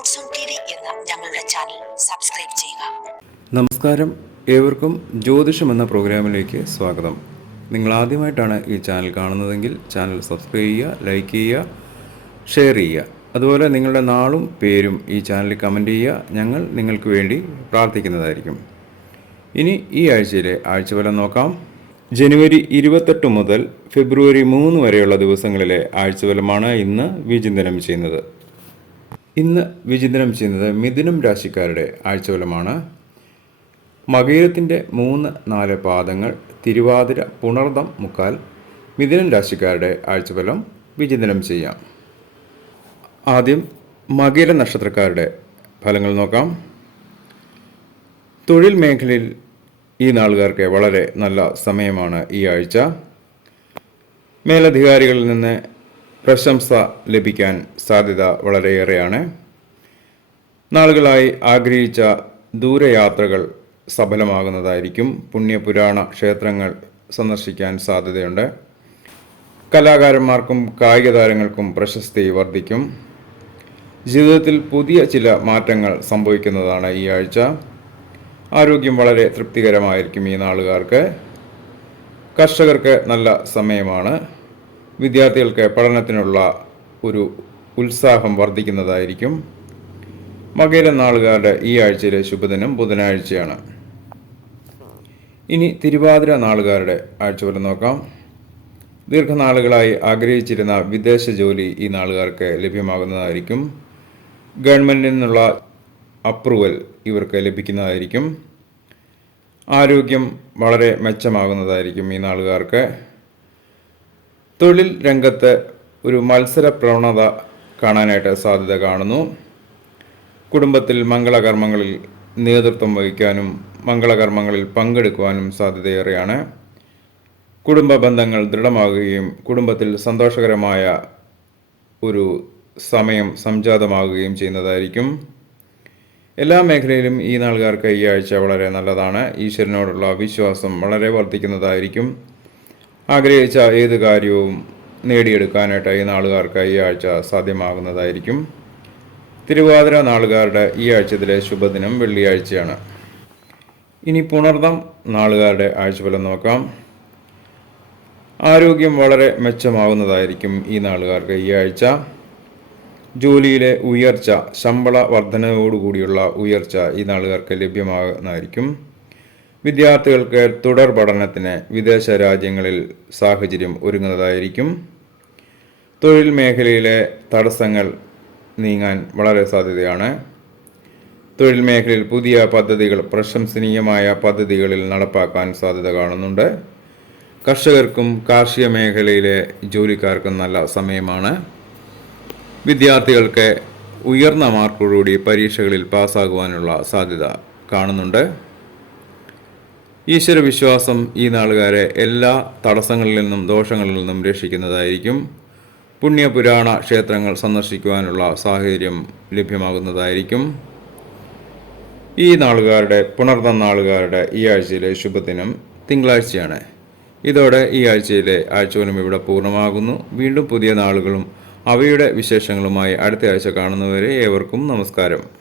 ഞങ്ങളുടെ channel subscribe ചെയ്യുക. നമസ്കാരം. ഏവർക്കും ജ്യോതിഷം എന്ന പ്രോഗ്രാമിലേക്ക് സ്വാഗതം. നിങ്ങൾ ആദ്യമായിട്ടാണ് ഈ ചാനൽ കാണുന്നതെങ്കിൽ ചാനൽ സബ്സ്ക്രൈബ് ചെയ്യുക ലൈക്ക് ചെയ്യുക ഷെയർ ചെയ്യുക. അതുപോലെ നിങ്ങളുടെ നാളും പേരും ഈ ചാനലിൽ കമന്റ് ചെയ്യുക. ഞങ്ങൾ നിങ്ങൾക്ക് വേണ്ടി പ്രാർത്ഥിക്കുന്നതായിരിക്കും. ഇനി ഈ ആഴ്ചയിലെ ആഴ്ചഫലം നോക്കാം. ജനുവരി ഇരുപത്തെട്ട് മുതൽ ഫെബ്രുവരി മൂന്ന് വരെയുള്ള ദിവസങ്ങളിലെ ആഴ്ചഫലമാണ് ഇന്ന് വിചിന്തനം ചെയ്യുന്നത്. ഇന്ന് വിചിന്തനം ചെയ്യുന്നത് മിഥുനം രാശിക്കാരുടെ ആഴ്ചവലമാണ് മകീരത്തിന്റെ മൂന്ന് നാല് പാദങ്ങൾ തിരുവാതിര പുണർദം മുക്കാൽ മിഥുനം രാശിക്കാരുടെ ആഴ്ചഫലം വിചിന്തനം ചെയ്യാം. ആദ്യം മകീര നക്ഷത്രക്കാരുടെ ഫലങ്ങൾ നോക്കാം. തൊഴിൽ മേഖലയിൽ ഈ നാളുകാർക്ക് വളരെ നല്ല സമയമാണ് ഈ ആഴ്ച. മേലധികാരികളിൽ നിന്ന് പ്രശംസ ലഭിക്കാൻ സാധ്യത വളരെയേറെയാണ്. നാളുകളായി ആഗ്രഹിച്ച ദൂരയാത്രകൾ സഫലമാകുന്നതായിരിക്കും. പുണ്യപുരാണ ക്ഷേത്രങ്ങൾ സന്ദർശിക്കാൻ സാധ്യതയുണ്ട്. കലാകാരന്മാർക്കും കായിക താരങ്ങൾക്കും പ്രശസ്തി വർദ്ധിക്കും. ജീവിതത്തിൽ പുതിയ ചില മാറ്റങ്ങൾ സംഭവിക്കുന്നതാണ് ഈ ആഴ്ച. ആരോഗ്യം വളരെ തൃപ്തികരമായിരിക്കും ഈ നാളുകാർക്ക്. കർഷകർക്ക് നല്ല സമയമാണ്. വിദ്യാർത്ഥികൾക്ക് പഠനത്തിനുള്ള ഒരു ഉത്സാഹം വർദ്ധിക്കുന്നതായിരിക്കും. മകര നാളുകാരുടെ ഈ ആഴ്ചയിലെ ശുഭദിനം ബുധനാഴ്ചയാണ്. ഇനി തിരുവാതിര നാളുകാരുടെ ആഴ്ചഫലം നോക്കാം. ദീർഘനാളുകളായി ആഗ്രഹിച്ചിരുന്ന വിദേശ ജോലി ഈ നാളുകാർക്ക് ലഭ്യമാകുന്നതായിരിക്കും. ഗവൺമെന്റിൽ നിന്നുള്ള അപ്രൂവൽ ഇവർക്ക് ലഭിക്കുന്നതായിരിക്കും. ആരോഗ്യം വളരെ മെച്ചമാകുന്നതായിരിക്കും ഈ നാളുകാർക്ക്. തൊഴിൽ രംഗത്ത് ഒരു മത്സര പ്രവണത കാണാനായിട്ട് സാധ്യത കാണുന്നു. കുടുംബത്തിൽ മംഗളകർമ്മങ്ങളിൽ നേതൃത്വം വഹിക്കാനും മംഗളകർമ്മങ്ങളിൽ പങ്കെടുക്കുവാനും സാധ്യതയേറെയാണ്. കുടുംബ ബന്ധങ്ങൾ ദൃഢമാകുകയും കുടുംബത്തിൽ സന്തോഷകരമായ ഒരു സമയം സംജാതമാകുകയും ചെയ്യുന്നതായിരിക്കും. എല്ലാ മേഖലയിലും ഈ നാളുകാർക്ക് ഈ ആഴ്ച വളരെ നല്ലതാണ്. ഈശ്വരനോടുള്ള വിശ്വാസം വളരെ വർദ്ധിക്കുന്നതായിരിക്കും. ആഗ്രഹിച്ച ഏത് കാര്യവും നേടിയെടുക്കാനായിട്ട് ഈ നാളുകാർക്ക് ഈ ആഴ്ച സാധ്യമാകുന്നതായിരിക്കും. തിരുവാതിര നാളുകാരുടെ ഈ ആഴ്ചത്തിലെ ശുഭദിനം വെള്ളിയാഴ്ചയാണ്. ഇനി പുണർദം നാളുകാരുടെ ആഴ്ചഫലം നോക്കാം. ആരോഗ്യം വളരെ മെച്ചമാകുന്നതായിരിക്കും ഈ നാളുകാർക്ക് ഈ ആഴ്ച. ജോലിയിലെ ഉയർച്ച ശമ്പള വർധനയോടുകൂടിയുള്ള ഉയർച്ച ഈ നാളുകാർക്ക് ലഭ്യമാകുന്നതായിരിക്കും. വിദ്യാർത്ഥികൾക്ക് തുടർ പഠനത്തിന് വിദേശ രാജ്യങ്ങളിൽ സാഹചര്യം ഒരുങ്ങുന്നതായിരിക്കും. തൊഴിൽ മേഖലയിലെ തടസ്സങ്ങൾ നീങ്ങാൻ വളരെ സാധ്യതയാണ്. തൊഴിൽ മേഖലയിൽ പുതിയ പദ്ധതികൾ പ്രശംസനീയമായ പദ്ധതികളിൽ നടപ്പാക്കാൻ സാധ്യത കാണുന്നുണ്ട്. കർഷകർക്കും കാർഷിക മേഖലയിലെ ജോലിക്കാർക്കും നല്ല സമയമാണ്. വിദ്യാർത്ഥികൾക്ക് ഉയർന്ന മാർക്കോടുകൂടി പരീക്ഷകളിൽ പാസ്സാകുവാനുള്ള സാധ്യത കാണുന്നുണ്ട്. ഈശ്വരവിശ്വാസം ഈ നാളുകാരെ എല്ലാ തടസ്സങ്ങളിൽ നിന്നും ദോഷങ്ങളിൽ നിന്നും രക്ഷിക്കുന്നതായിരിക്കും. പുണ്യപുരാണ ക്ഷേത്രങ്ങൾ സന്ദർശിക്കുവാനുള്ള സാഹചര്യം ലഭ്യമാകുന്നതായിരിക്കും. ഈ നാളുകാരുടെ പുണർന്ന നാളുകാരുടെ ഈ ആഴ്ചയിലെ ശുഭദിനം തിങ്കളാഴ്ചയാണ്. ഇതോടെ ഈ ആഴ്ചയിലെ ആഴ്ചകളും ഇവിടെ പൂർണമാകുന്നു. വീണ്ടും പുതിയ നാളുകളും അവയുടെ വിശേഷങ്ങളുമായി അടുത്ത ആഴ്ച കാണുന്നവരെ ഏവർക്കും നമസ്കാരം.